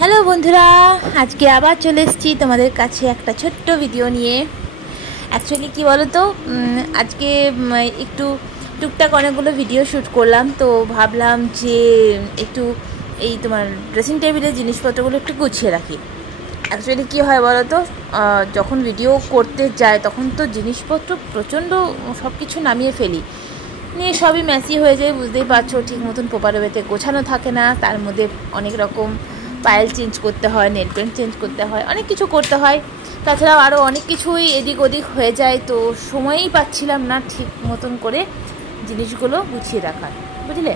Hello বন্ধুরা, আজকে আবার চলে এসেছি তোমাদের কাছে একটা ছোট্ট ভিডিও নিয়ে। অ্যাকচুয়ালি কী বলো তো, আজকে একটু টুকটাক অনেকগুলো ভিডিও শ্যুট করলাম, তো ভাবলাম যে একটু এই তোমার ড্রেসিং টেবিলের জিনিসপত্রগুলো একটু গুছিয়ে রাখি। অ্যাকচুয়ালি কী হয় বলো তো, যখন ভিডিও করতে যায় তখন তো জিনিসপত্র প্রচণ্ড সব কিছু নামিয়ে ফেলি, নিয়ে সবই ম্যাসি হয়ে যায়, বুঝতেই পারছো। ঠিক মতন প্রপার ওয়েতে গোছানো থাকে না, তার মধ্যে অনেক রকম পায়েল চেঞ্জ করতে হয়, নেল পেন্ট চেঞ্জ করতে হয়, অনেক কিছু করতে হয়। তাছাড়াও আরও অনেক কিছুই এদিক ওদিক হয়ে যায়, তো সময়ই পাচ্ছিলাম না ঠিক মতন করে জিনিসগুলো গুছিয়ে রাখার, বুঝলে।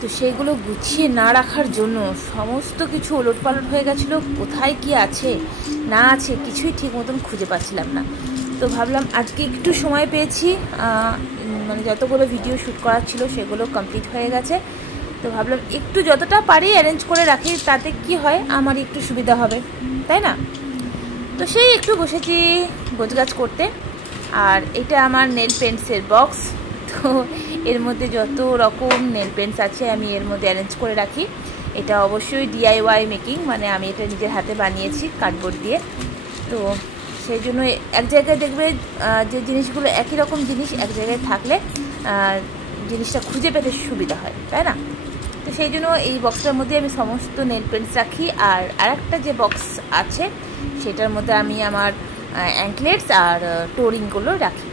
তো সেইগুলো গুছিয়ে না রাখার জন্য সমস্ত কিছু ওলটপালট হয়ে গেছিলো, কোথায় কি আছে না আছে কিছুই ঠিক মতন খুঁজে পাচ্ছিলাম না। তো ভাবলাম আজকে একটু সময় পেয়েছি, মানে যতগুলো ভিডিও শ্যুট করার ছিল সেগুলো কমপ্লিট হয়ে গেছে, তো ভাবলাম একটু যতটা পারি অ্যারেঞ্জ করে রাখি, তাতে কি হয় আমার একটু সুবিধা হবে, তাই না। তো সেই একটু বসেছি গোছগাছ করতে। আর এটা আমার নেল পেন্টসের বক্স, তো এর মধ্যে যত রকম নেল পেন্টস আছে আমি এর মধ্যে অ্যারেঞ্জ করে রাখি। এটা অবশ্যই DIY মেকিং, মানে আমি এটা নিজের হাতে বানিয়েছি কার্ডবোর্ড দিয়ে। তো সেই জন্য এক জায়গায় দেখবে যে জিনিসগুলো একই রকম জিনিস এক জায়গায় থাকলে জিনিসটা খুঁজে পেতে সুবিধা হয়, তাই না। তো সেই জন্য এই বক্সটার মধ্যে আমি সমস্ত নেল পেন্টস রাখি। আর আরেকটা যে বক্স আছে সেটার মধ্যে আমি আমার অ্যাঙ্কলেটস আর টোরিংগুলো রাখি।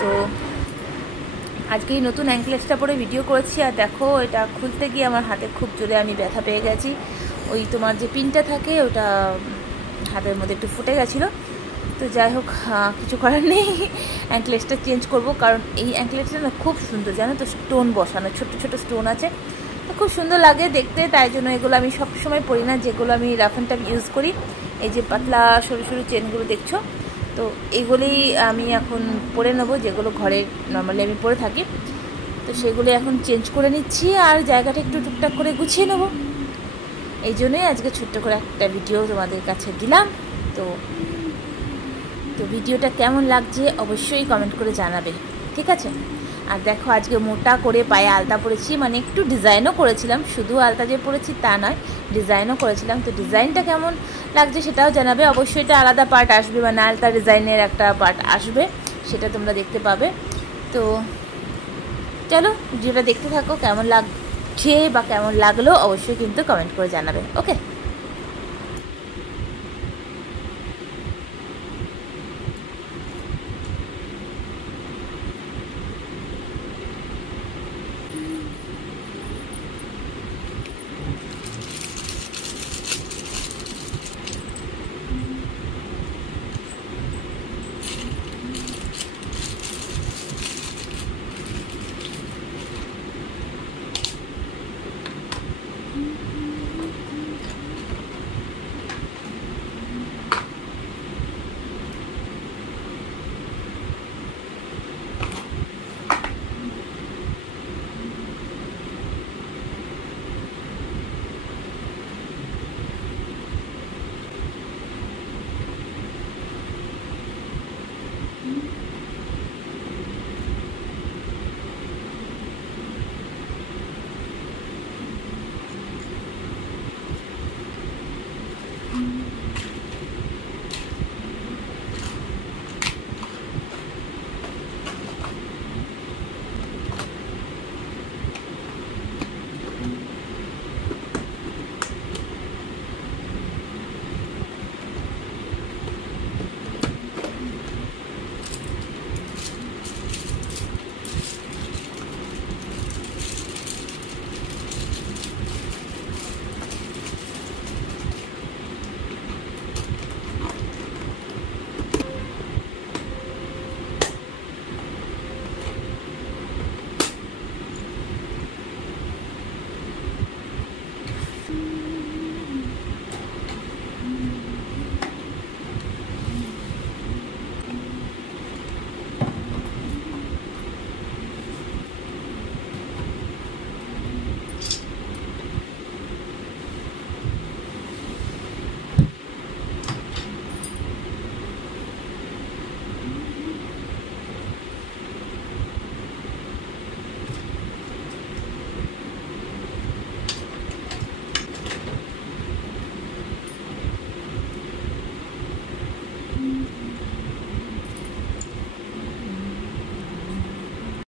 তো আজকে এই নতুন অ্যাঙ্কলেটসটা পরে ভিডিও করেছি, আর দেখো এটা খুলতে গিয়ে আমার হাতে খুব জোরে আমি ব্যথা পেয়ে গেছি। ওই তোমার যে পিনটা থাকে ওটা হাতের মধ্যে একটু ফুটে গেছিলো। তো যাই হোক, কিছু করার নেই, অ্যাঙ্কলেটসটা চেঞ্জ করব, কারণ এই অ্যাঙ্কলেটসটা না খুব সুন্দর, জানো তো, স্টোন বসানো, ছোট ছোট স্টোন আছে, তো খুব সুন্দর লাগে দেখতে। তাই জন্য এগুলো আমি সব সময় পরি না, যেগুলো আমি রাফ অ্যান্ড টাফ ইউজ করি, এই যে পাতলা সরু সরু চেনগুলো দেখছো, তো এইগুলোই আমি এখন পরে নেবো, যেগুলো ঘরে নর্মালি আমি পরে থাকি। তো সেগুলো এখন চেঞ্জ করে নিচ্ছি আর জায়গাটা একটু টুকটাক করে গুছিয়ে নেবো। এই জন্যই আজকে ছোট্ট করে একটা ভিডিও তোমাদের কাছে দিলাম। তো ভিডিওটা কেমন লাগছে অবশ্যই কমেন্ট করে জানাবে, ঠিক আছে। আর দেখো আজকে মোটা করে পায়ে আলতা পরেছি, মানে একটু ডিজাইনও করেছিলাম, শুধু আলতা যে পরেছি তা নয়, ডিজাইনও করেছিলাম। তো ডিজাইনটা কেমন লাগছে সেটাও জানাবে, অবশ্যই এটা আলাদা পার্ট আসবে, মানে আলতা ডিজাইনের একটা পার্ট আসবে, সেটা তোমরা দেখতে পাবে। তো চলো ভিডিওটা দেখতে থাকো, কেমন লাগছে বা কেমন লাগলো অবশ্যই কিন্তু কমেন্ট করে জানাবে, ওকে।